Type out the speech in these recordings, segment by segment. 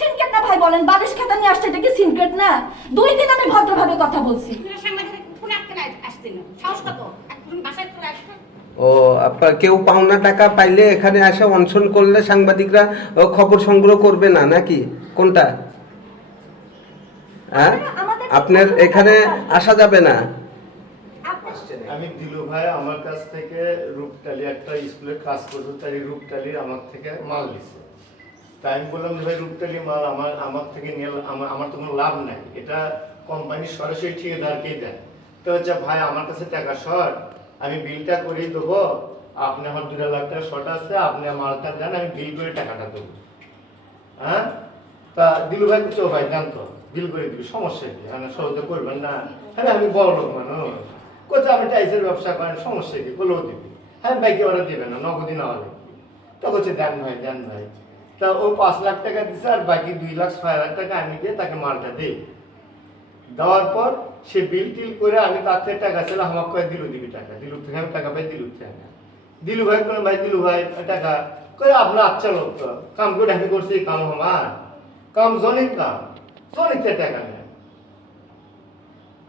সিনকেট না ভাই বলেন বালিশ খাতা নিয়ে আসছে এটা কি সিনকেট না? দুই দিন আমি ভদ্রভাবে কথা বলছি। সাংবাদিক ফোন আটকে আসতেন সাহস কত? একদম বাসায় চলে আসবে? ও আপনার কেউ পাওনা টাকা পাইলে এখানে আসে অনশন করলে সাংবাদিকরা ও, খবর সংগ্রহ করবে না নাকি? কোনটা? হ্যাঁ? আপনার এখানে আসা যাবে না। আমি দিলু ভাই আমার কাছ থেকে রূপটালি একটা স্কুলে কাজ করতো তাই এই রূপটালির আমার থেকে মাল দিছে তাই আমি বললাম যে ভাই রূপটালি মাল আমার আমার থেকে নিয়ে আমার আমার তো কোনো লাভ নাই। এটা কোম্পানি সরাসরি ঠিকাদারকেই দেয়। তো হচ্ছে ভাই, আমার কাছে টাকা শর্ট আমি বিলটা করেই দেবো। আপনি আমার দুটা লাখ টাকা শর্ট আছে, আপনি মালটা দেন, আমি বিল করে টাকাটা দেবো। হ্যাঁ? তা দিলু ভাই কিছু ভাই জানতো বিল করে দিবি, সমস্যা কি? আমি সহজে করবেন না। হ্যাঁ আমি বড় লোক মানুষ। কোথাও আমি টাইসের ব্যবসা করেন, সমস্যা কি? বলেও দিবি। হ্যাঁ বাইকে ওরা দেবে না? নগদি না হলে তো বলছে, দেন ভাই দেন ভাই। তা ও পাঁচ লাখ টাকা দিছে আর বাকি দুই লাখ, ছয় লাখ টাকা আমি দিয়ে তাকে মালটা দিই। দেওয়ার পর সে বিল টিল করে আমি তার থেকে টাকা ছিল আমাকে কয়ে, দিলু দিবি টাকা, দিলু থেকে আমি টাকা পাই, দিলু থেকে দিলু ভাই, কোনো ভাই, দিলু ভাই, টাকা। কই, আপনার আচ্ছা লোক কাম করে আমি করছি, কাম আমার। কাম জনিক কাম জনিকটা টাকা নেই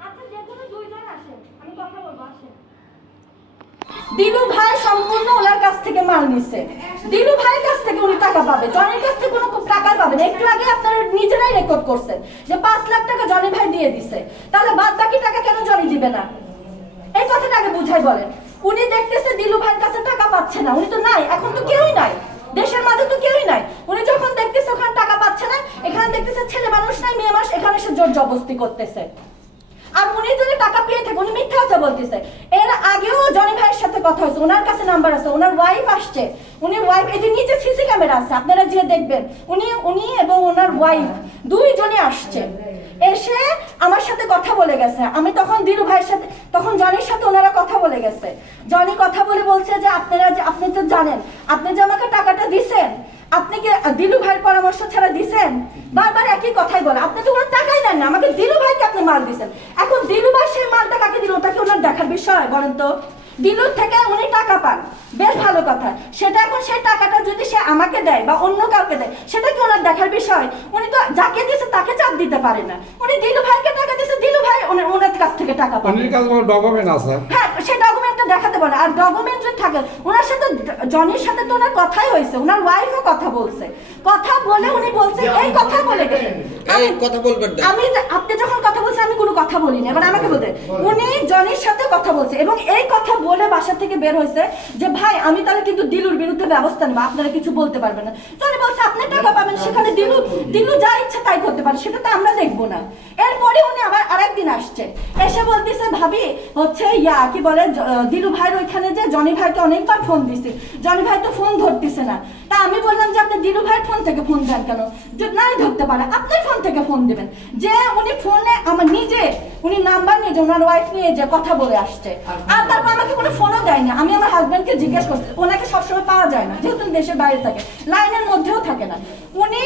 আচ্ছা যে কোনো দুইজন আসেন আমি কথা বলব আসেন দিলু ভাই সম্পূর্ণ ওনার কাছ থেকে মাল নিছে। দিলু ভাইয়ের কাছ থেকে উনি টাকা পাবে। জনির কাছ থেকে কোনো টাকা পাবে না। একটু আগে আপনারা নিজেরাই রেকর্ড করছেন যে পাঁচ লাখ টাকা জনি ভাই দিয়ে দিছে। তাহলে বাদ বাকি টাকা কেন জনি দিবে না? এই কথাটা আগে বুঝাই বলেন। উনি দেখতেছে দিলু ভাইয়ের কাছে টাকা পাচ্ছে না। উনি তো নাই। এখন তো কেউই নাই। দেশের মাঝে তো কেউই নাই। উনি যখন দেখতেছে ওখানে টাকা পাচ্ছে না, এখানে দেখতেছে ছেলে মানুষ নাই, মেয়ে মানুষ, এখানে সে জোর জবস্তি করতেছে। আর উনি যদি টাকা পেয়ে থাকে, উনি মিথ্যা কথা বলতেছে। এর আগেও জনি ভাইয়ের সাথে কথা হয়েছে, ওনার কাছে নাম্বার আছে, ওনার ওয়াইফ আসছে। উনি ওয়াইফ এই যে নিচে সিসি ক্যামেরা আছে, আপনারা যে দেখবেন, উনি উনি এবং ওনার ওয়াইফ দুইজনই আসছে। এসে আমার সাথে কথা বলে গেছে। আমি তখন দিলু ভাইয়ের সাথে তখন জনির সাথে ওনারা কথা বলে গেছে। জনি কথা বলে বলছে যে, আপনারা যে আপনি তো জানেন, আপনি যে আমাকে টাকাটা দিছেন আপনি কি দিলু ভাইয়ের পরামর্শ ছাড়া দিছেন? বারবার একই কথাই বলে। আপনি তো কোনো টাকাই দেন না। আমাকে দিলু ভাইকে আপনি মাল দিছেন। এখন দিলু ভাই সেই মালটা কাকে দিল ওটা কি ওনার দেখার বিষয় বলেন তো? দিলুর থেকে উনি টাকা পান। বেশ ভালো কথা। সেটা এখন সেই টাকাটা যদি সে আমাকে দেয় বা অন্য কাউকে দেয় সেটা কি ওনার দেখার বিষয়? উনি তো যাকে দিছে তাকে চাপ দিতে পারে না। উনি দিলু ভাইকে টাকা দিছে দিলু ভাই ওনার কাছ থেকে টাকা পান অনির কাছে ডকুমেন্ট আছে? হ্যাঁ দেখাতে পারে। আর ডকুমেন্ট থাকে। ওনার সাথে জনির সাথে তো ওনার কথাই হয়েছে। ওনার ওয়াইফও কথা বলছে। কথা বলে উনি বলছে এই কথা বলে এই আমি- কথা বলবেন আমি আপনি যখন কথা বলছেন আমি কোনো কথা বলিনি। এবার আমাকে বলতে। উনি জনির সাথে কথা বলছে। এবং এই কথা বলে বাসা থেকে বের হয়েছে যে ভাই আমি তাহলে কিন্তু দিলুর বিরুদ্ধে ব্যবস্থা নেব। আপনারা কিছু বলতে পারবেন না। জনি বলছে আপনি টাকা পাবেন। সেখানে দিলু দিলু যা ইচ্ছা তাই করতে পারে। সেটা তো আমরা দেখব না। এরপরে উনি আবার আরেকদিন আসছে। এসে বলতেছে ভাবি হচ্ছে ইয়া কি বলে দিলু ভাইয়ের ওইখানে যে জনি ভাইকে অনেকবার ফোন দিছি। জনি ভাই তো ফোন ধরতেছে না। তা আমি বললাম যে, আপনি দিলু ভাইয়ের ফোন থেকে ফোন দেন কেন? যে নাই ধরতে পারে। আপনার ফোন থেকে ফোন দিবেন। যে, উনি ফোনে আমার নিজে, উনি নাম্বার নিয়ে যে, ওনার ওয়াইফ নিয়ে যে কথা বলে আসছে। আর তারপর আমাকে কোনো ফোনও দেয়নি। আমি আমার হাজব্যান্ডকে জিজ্ঞেস করছি, ওনাকে সবসময় পাওয়া যায় না, যেহেতু দেশের বাইরে থাকে। লাইনের মধ্যেও থাকে না। উনি,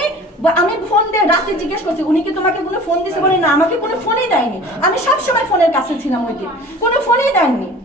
আমি ফোন দিয়ে রাতে জিজ্ঞেস করছি, উনি কি তোমাকে কোনো ফোন দিছে বলে না? আমাকে কোনো ফোনই দেয়নি? আমি সবসময় ফোনের কাছে ছিলাম ওই দিন। কোনো ফোনই দেননি।